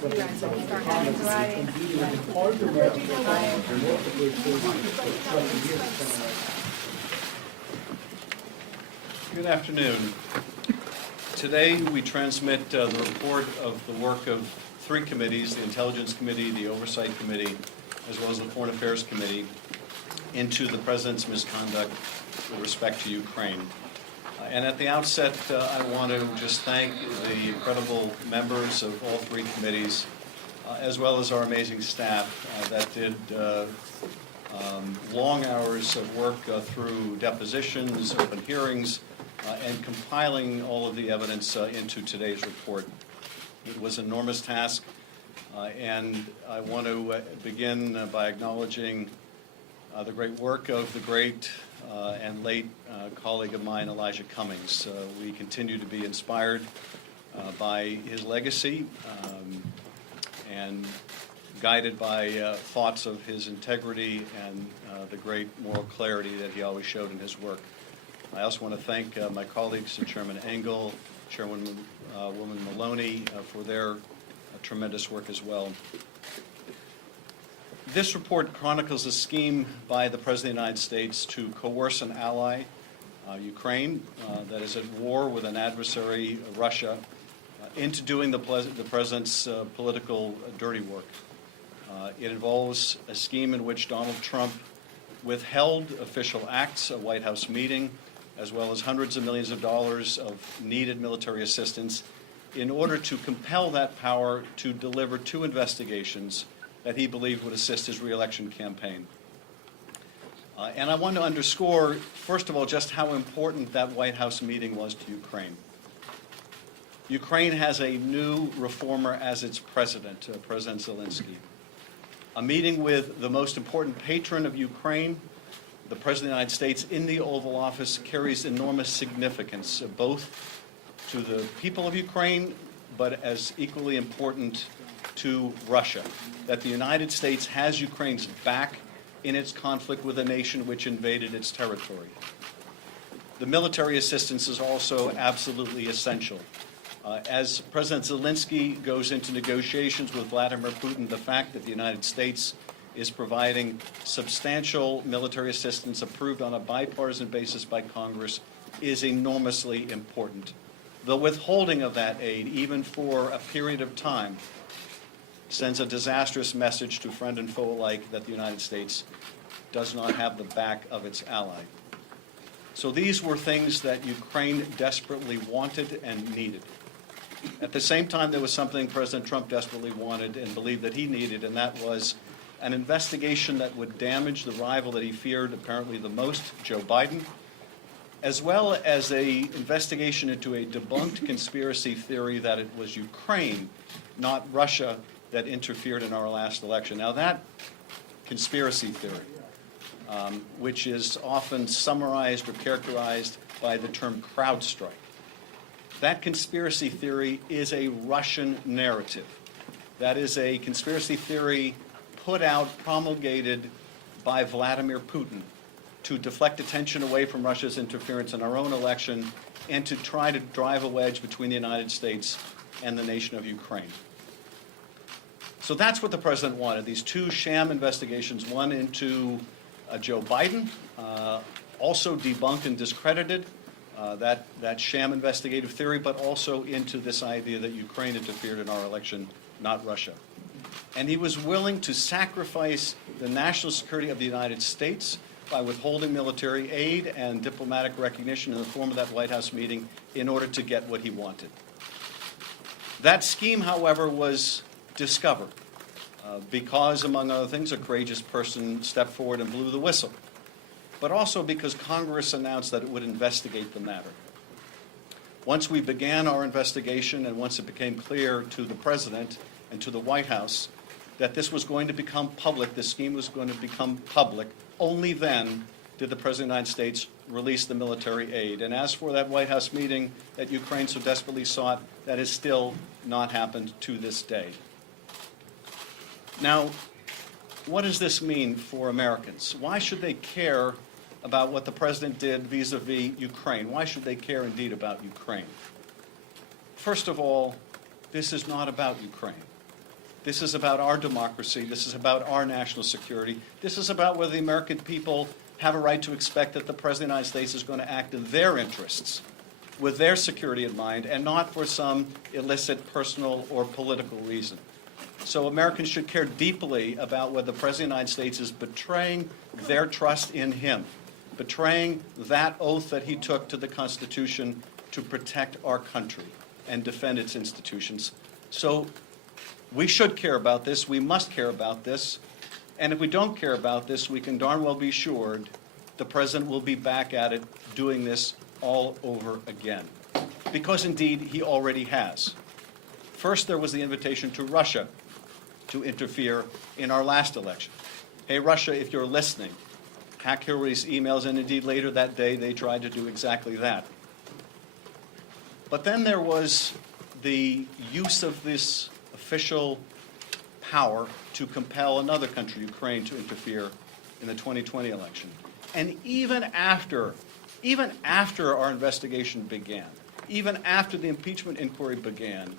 Good afternoon. Today we transmit the report of the work of three committees, the Intelligence Committee, the Oversight Committee, as well as the Foreign Affairs Committee, into the President's misconduct with respect to Ukraine. And at the outset, I want to just thank the incredible members of all three committees, as well as our amazing staff that did long hours of work through depositions, open hearings, and compiling all of the evidence into today's report. It was an enormous task, and I want to begin by acknowledging the great work of the great and late colleague of mine, Elijah Cummings. We continue to be inspired by his legacy and guided by thoughts of his integrity and the great moral clarity that he always showed in his work. I also want to thank my colleagues, Chairman Engel, Chairwoman Maloney, for their tremendous work as well. This report chronicles a scheme by the President of the United States to coerce an ally, Ukraine, that is at war with an adversary, Russia, into doing the President's political dirty work. It involves a scheme in which Donald Trump withheld official acts, a White House meeting, as well as hundreds of millions of dollars of needed military assistance in order to compel that power to deliver two investigations that he believed would assist his re-election campaign. And I want to underscore, first of all, just how important that White House meeting was to Ukraine. Ukraine has a new reformer as its president, President Zelensky. A meeting with the most important patron of Ukraine, the President of the United States, in the Oval Office carries enormous significance, both to the people of Ukraine, but as equally important to Russia, that the United States has Ukraine's back in its conflict with a nation which invaded its territory. The military assistance is also absolutely essential. As President Zelensky goes into negotiations with Vladimir Putin, the fact that the United States is providing substantial military assistance approved on a bipartisan basis by Congress is enormously important. The withholding of that aid, even for a period of time, sends a disastrous message to friend and foe alike that the United States does not have the back of its ally. So these were things that Ukraine desperately wanted and needed. At the same time, there was something President Trump desperately wanted and believed that he needed, and that was an investigation that would damage the rival that he feared apparently the most, Joe Biden, as well as an investigation into a debunked conspiracy theory that it was Ukraine, not Russia, that interfered in our last election. Now that conspiracy theory, which is often summarized or characterized by the term CrowdStrike, that conspiracy theory is a Russian narrative. That is a conspiracy theory put out, promulgated by Vladimir Putin to deflect attention away from Russia's interference in our own election and to try to drive a wedge between the United States and the nation of Ukraine. So that's what the President wanted, these two sham investigations, one into Joe Biden, also debunked and discredited that sham investigative theory, but also into this idea that Ukraine interfered in our election, not Russia. And he was willing to sacrifice the national security of the United States by withholding military aid and diplomatic recognition in the form of that White House meeting in order to get what he wanted. That scheme, however, was discovered because, among other things, a courageous person stepped forward and blew the whistle, but also because Congress announced that it would investigate the matter. Once we began our investigation and once it became clear to the President and to the White House that this was going to become public, this scheme was going to become public, only then did the President of the United States release the military aid. And as for that White House meeting that Ukraine so desperately sought, that has still not happened to this day. Now, what does this mean for Americans? Why should they care about what the President did vis-a-vis Ukraine? Why should they care indeed about Ukraine? First of all, this is not about Ukraine. This is about our democracy. This is about our national security. This is about whether the American people have a right to expect that the President of the United States is going to act in their interests, with their security in mind, and not for some illicit personal or political reason. So Americans should care deeply about whether the President of the United States is betraying their trust in him, betraying that oath that he took to the Constitution to protect our country and defend its institutions. So we should care about this. We must care about this. And if we don't care about this, we can darn well be assured the President will be back at it doing this all over again. Because indeed, he already has. First, there was the invitation to Russia to interfere in our last election. Hey, Russia, if you're listening, hack Hillary's emails, and indeed later that day they tried to do exactly that. But then there was the use of this official power to compel another country, Ukraine, to interfere in the 2020 election. And even after our investigation began, even after the impeachment inquiry began,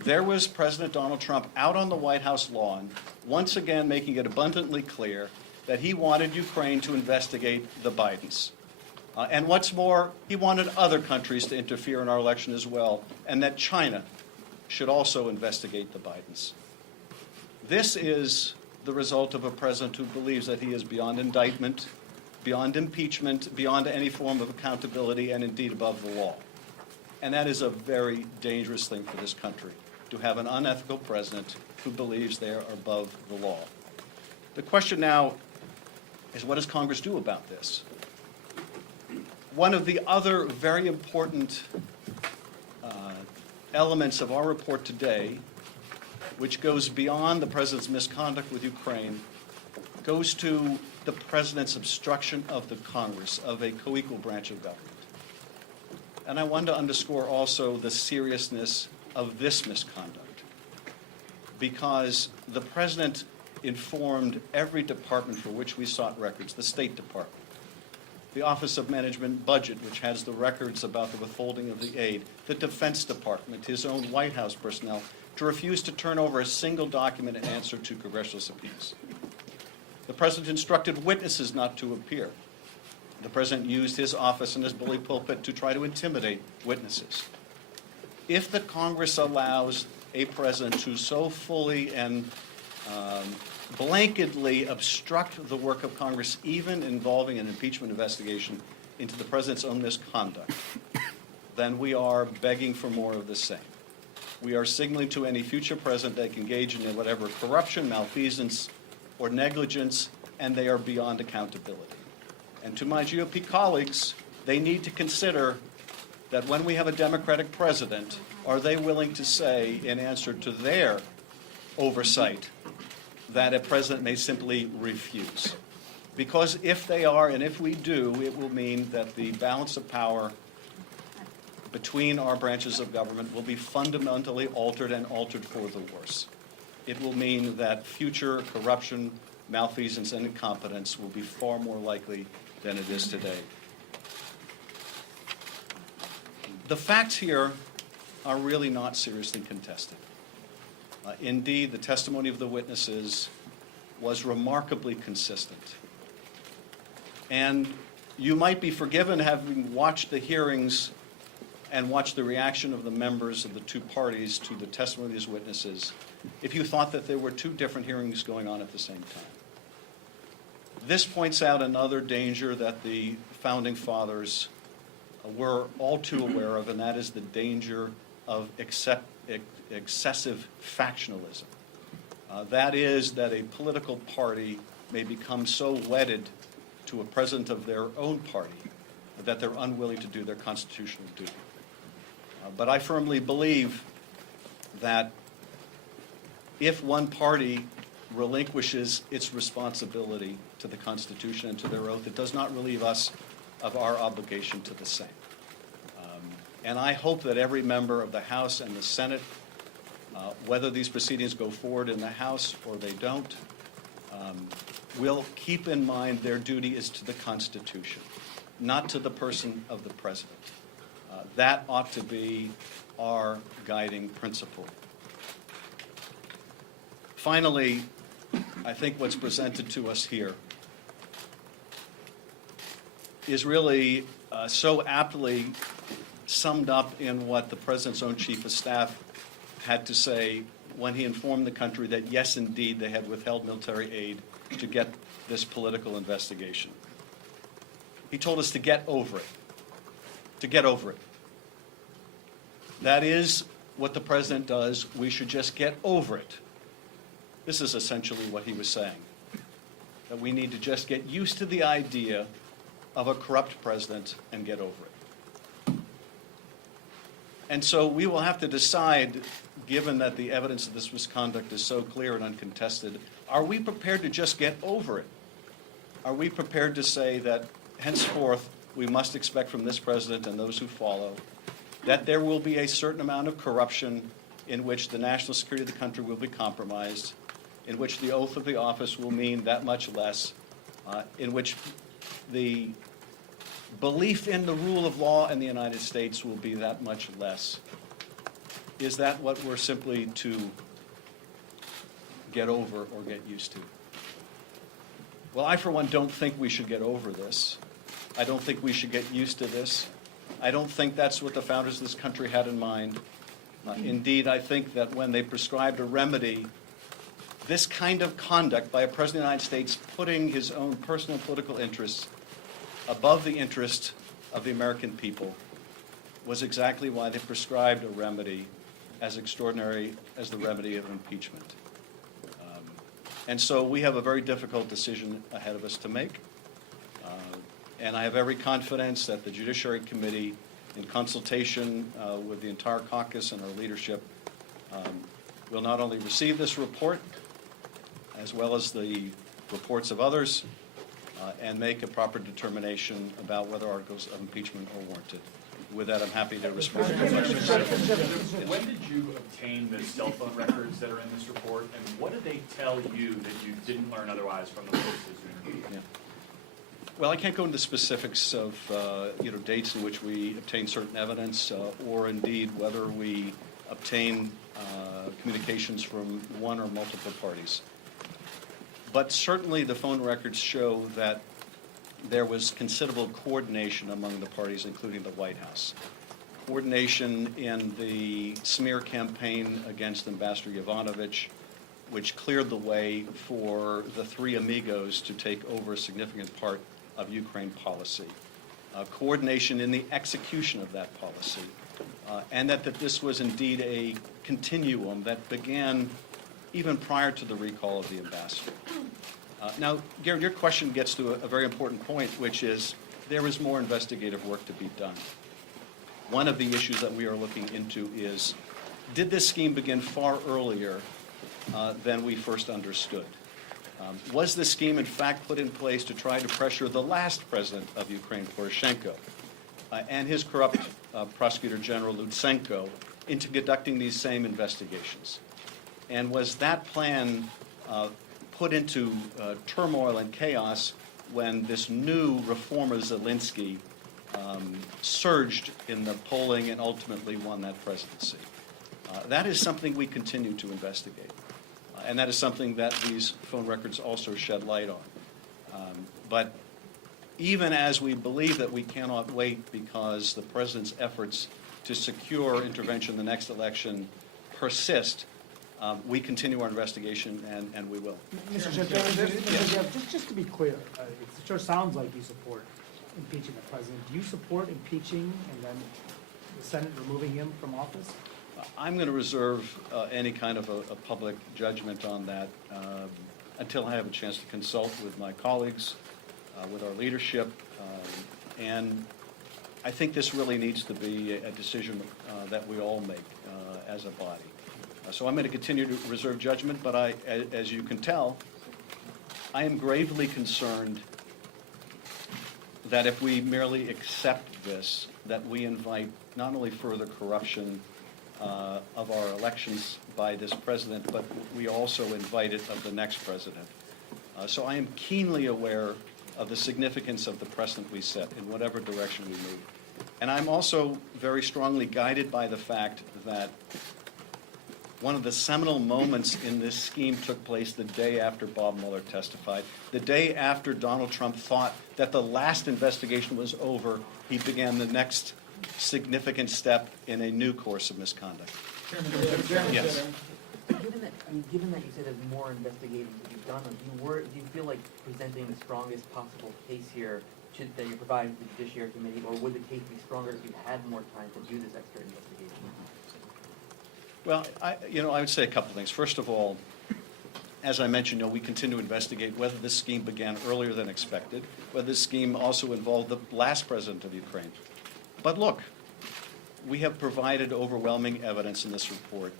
there was President Donald Trump out on the White House lawn, once again making it abundantly clear that he wanted Ukraine to investigate the Bidens. And what's more, he wanted other countries to interfere in our election as well, and that China should also investigate the Bidens. This is the result of a president who believes that he is beyond indictment, beyond impeachment, beyond any form of accountability, and indeed above the law. And that is a very dangerous thing for this country, to have an unethical president who believes they are above the law. The question now is, what does Congress do about this? One of the other very important elements of our report today, which goes beyond the president's misconduct with Ukraine, goes to the president's obstruction of the Congress, of a co-equal branch of government. And I want to underscore also the seriousness of this misconduct, because the president informed every department for which we sought records, the State Department, the Office of Management Budget, which has the records about the withholding of the aid, the Defense Department, his own White House personnel, to refuse to turn over a single document in answer to congressional subpoenas. The president instructed witnesses not to appear. The president used his office and his bully pulpit to try to intimidate witnesses. If the Congress allows a president to so fully and blanketly obstruct the work of Congress, even involving an impeachment investigation into the president's own misconduct, then we are begging for more of the same. We are signaling to any future president they can engage in whatever corruption, malfeasance, or negligence, and they are beyond accountability. And to my GOP colleagues, they need to consider that when we have a Democratic president, are they willing to say, in answer to their oversight, that a president may simply refuse? Because if they are, and if we do, it will mean that the balance of power between our branches of government will be fundamentally altered, and altered for the worse. It will mean that future corruption, malfeasance, and incompetence will be far more likely than it is today. The facts here are really not seriously contested. Indeed, the testimony of the witnesses was remarkably consistent. And you might be forgiven, having watched the hearings and watched the reaction of the members of the two parties to the testimony of these witnesses, if you thought that there were two different hearings going on at the same time. This points out another danger that the Founding Fathers were all too aware of, and that is the danger of excessive factionalism. That is, that a political party may become so wedded to a president of their own party that they're unwilling to do their constitutional duty. But I firmly believe that if one party relinquishes its responsibility to the Constitution and to their oath, it does not relieve us of our obligation to the same. And I hope that every member of the House and the Senate, whether these proceedings go forward in the House or they don't, will keep in mind their duty is to the Constitution, not to the person of the President. That ought to be our guiding principle. Finally, I think what's presented to us here is really so aptly summed up in what the President's own Chief of Staff had to say when he informed the country that, yes, indeed, they had withheld military aid to get this political investigation. He told us to get over it, to get over it. That is what the President does. We should just get over it. This is essentially what he was saying, that we need to just get used to the idea of a corrupt president and get over it. And so we will have to decide, given that the evidence of this misconduct is so clear and uncontested, are we prepared to just get over it? Are we prepared to say that henceforth we must expect from this president and those who follow that there will be a certain amount of corruption in which the national security of the country will be compromised, in which the oath of the office will mean that much less, in which the belief in the rule of law in the United States will be that much less? Is that what we're simply to get over or get used to? Well, I, for one, don't think we should get over this. I don't think we should get used to this. I don't think that's what the founders of this country had in mind. Indeed, I think that when they prescribed a remedy, this kind of conduct by a president of the United States putting his own personal political interests above the interest of the American people was exactly why they prescribed a remedy as extraordinary as the remedy of impeachment. And so we have a very difficult decision ahead of us to make. And I have every confidence that the Judiciary Committee, in consultation with the entire caucus and our leadership, will not only receive this report, as well as the reports of others, and make a proper determination about whether articles of impeachment are warranted. With that, I'm happy to respond to your questions. When did you obtain the cell phone records that are in this report, and what did they tell you that you didn't learn otherwise from the witnesses you interviewed? Yeah. Well, I can't go into specifics of dates in which we obtain certain evidence, or indeed whether we obtain communications from one or multiple parties. But certainly the phone records show that there was considerable coordination among the parties, including the White House. Coordination in the smear campaign against Ambassador Yovanovitch, which cleared the way for the three amigos to take over a significant part of Ukraine policy. Coordination in the execution of that policy. And that this was indeed a continuum that began even prior to the recall of the ambassador. Now, Gary, your question gets to a very important point, which is there is more investigative work to be done. One of the issues that we are looking into is, did this scheme begin far earlier than we first understood? Was this scheme, in fact, put in place to try to pressure the last president of Ukraine, Poroshenko, and his corrupt prosecutor general, Lutsenko, into conducting these same investigations? And was that plan put into turmoil and chaos when this new reformer, Zelensky, surged in the polling and ultimately won that presidency? That is something we continue to investigate. And that is something that these phone records also shed light on. But even as we believe that we cannot wait because the president's efforts to secure intervention in the next election persist, we continue our investigation, and we will. Mr. Schiff, just to be clear, it sure sounds like you support impeaching the president. Do you support impeaching and then the Senate removing him from office? I'm going to reserve any kind of a public judgment on that until I have a chance to consult with my colleagues, with our leadership, and I think this really needs to be a decision that we all make as a body. So I'm going to continue to reserve judgment, but as you can tell, I am gravely concerned that if we merely accept this, that we invite not only further corruption of our elections by this president, but we also invite it of the next president. So I am keenly aware of the significance of the precedent we set in whatever direction we move. And I'm also very strongly guided by the fact that one of the seminal moments in this scheme took place the day after Bob Mueller testified. The day after Donald Trump thought that the last investigation was over, he began the next significant step in a new course of misconduct. Yes. Given that you said there's more investigating to be done, do you feel like presenting the strongest possible case here that you're providing to the Judiciary Committee, or would the case be stronger if you had more time to do this extra investigation? Well, I would say a couple things. First of all, as I mentioned, we continue to investigate whether this scheme began earlier than expected, whether this scheme also involved the last president of Ukraine. But look, we have provided overwhelming evidence in this report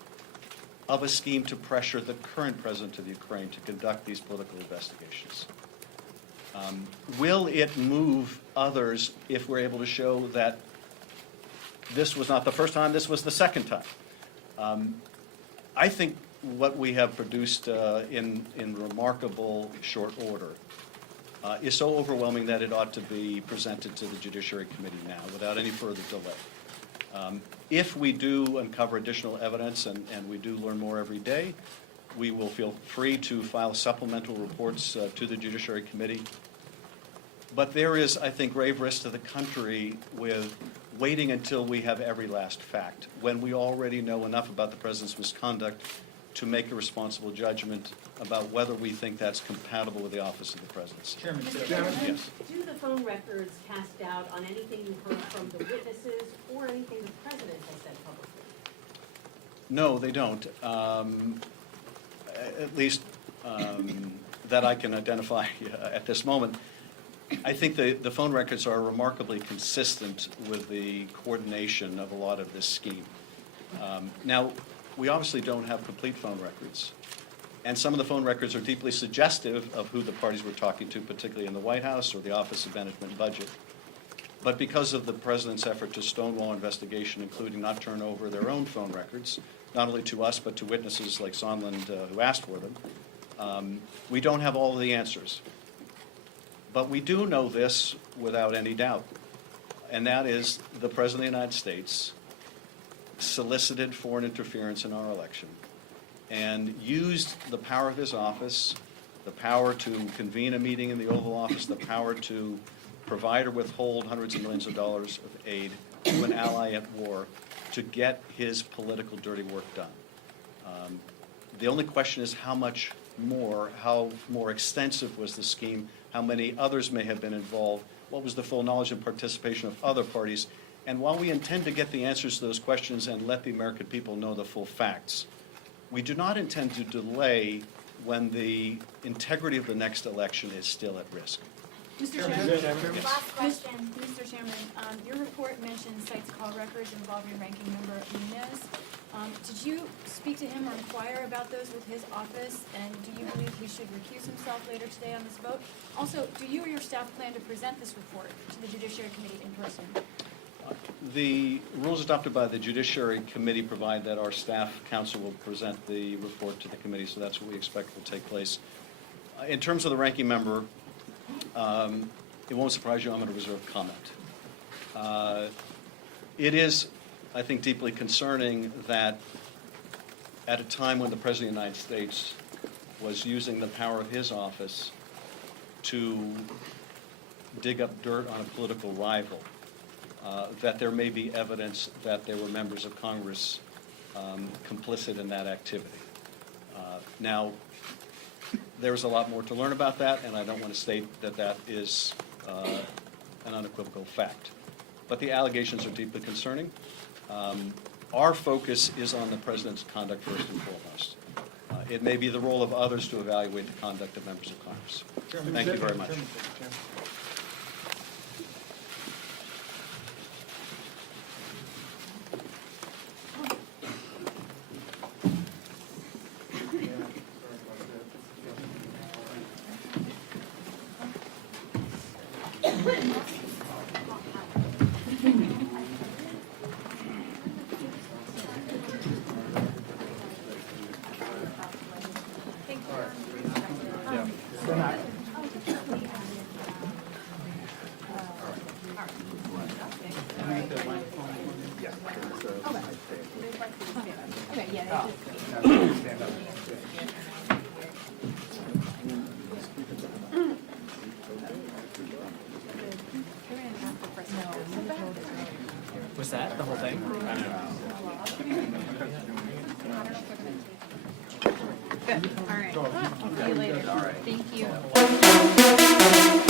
of a scheme to pressure the current president of Ukraine to conduct these political investigations. Will it move others if we're able to show that this was not the first time, this was the second time? I think what we have produced in remarkable short order is so overwhelming that it ought to be presented to the Judiciary Committee now without any further delay. If we do uncover additional evidence and we do learn more every day, we will feel free to file supplemental reports to the Judiciary Committee. But there is, I think, grave risk to the country with waiting until we have every last fact, when we already know enough about the president's misconduct to make a responsible judgment about whether we think that's compatible with the office of the presidency. Mr. Chairman, Yes. do the phone records cast doubt on anything you heard from the witnesses or anything the president has said publicly? No, they don't. At least that I can identify at this moment. I think the phone records are remarkably consistent with the coordination of a lot of this scheme. Now, we obviously don't have complete phone records, and some of the phone records are deeply suggestive of who the parties were talking to, particularly in the White House or the Office of Management and Budget. But because of the president's effort to stonewall investigation, including not turn over their own phone records, not only to us but to witnesses like Sondland who asked for them, we don't have all of the answers. But we do know this without any doubt, and that is the President of the United States solicited foreign interference in our election and used the power of his office, the power to convene a meeting in the Oval Office, the power to provide or withhold hundreds of millions of dollars of aid to an ally at war to get his political dirty work done. The only question is how much more, how more extensive was the scheme, how many others may have been involved, what was the full knowledge and participation of other parties. And while we intend to get the answers to those questions and let the American people know the full facts, we do not intend to delay when the integrity of the next election is still at risk. Mr. Chairman, last question. Mr. Chairman, your report mentions cites call records involving Ranking Member Nunez. Did you speak to him or inquire about those with his office? And do you believe he should recuse himself later today on this vote? Also, do you or your staff plan to present this report to the Judiciary Committee in person? The rules adopted by the Judiciary Committee provide that our staff counsel will present the report to the committee, so that's what we expect will take place. In terms of the ranking member, it won't surprise you, I'm going to reserve comment. It is, I think, deeply concerning that at a time when the President of the United States was using the power of his office to dig up dirt on a political rival, that there may be evidence that there were members of Congress complicit in that activity. Now, there's a lot more to learn about that, and I don't want to state that that is an unequivocal fact. But the allegations are deeply concerning. Our focus is on the President's conduct first and foremost. It may be the role of others to evaluate the conduct of members of Congress. Thank you very much. Is that the whole thing? All right. I'll see you later. Thank you.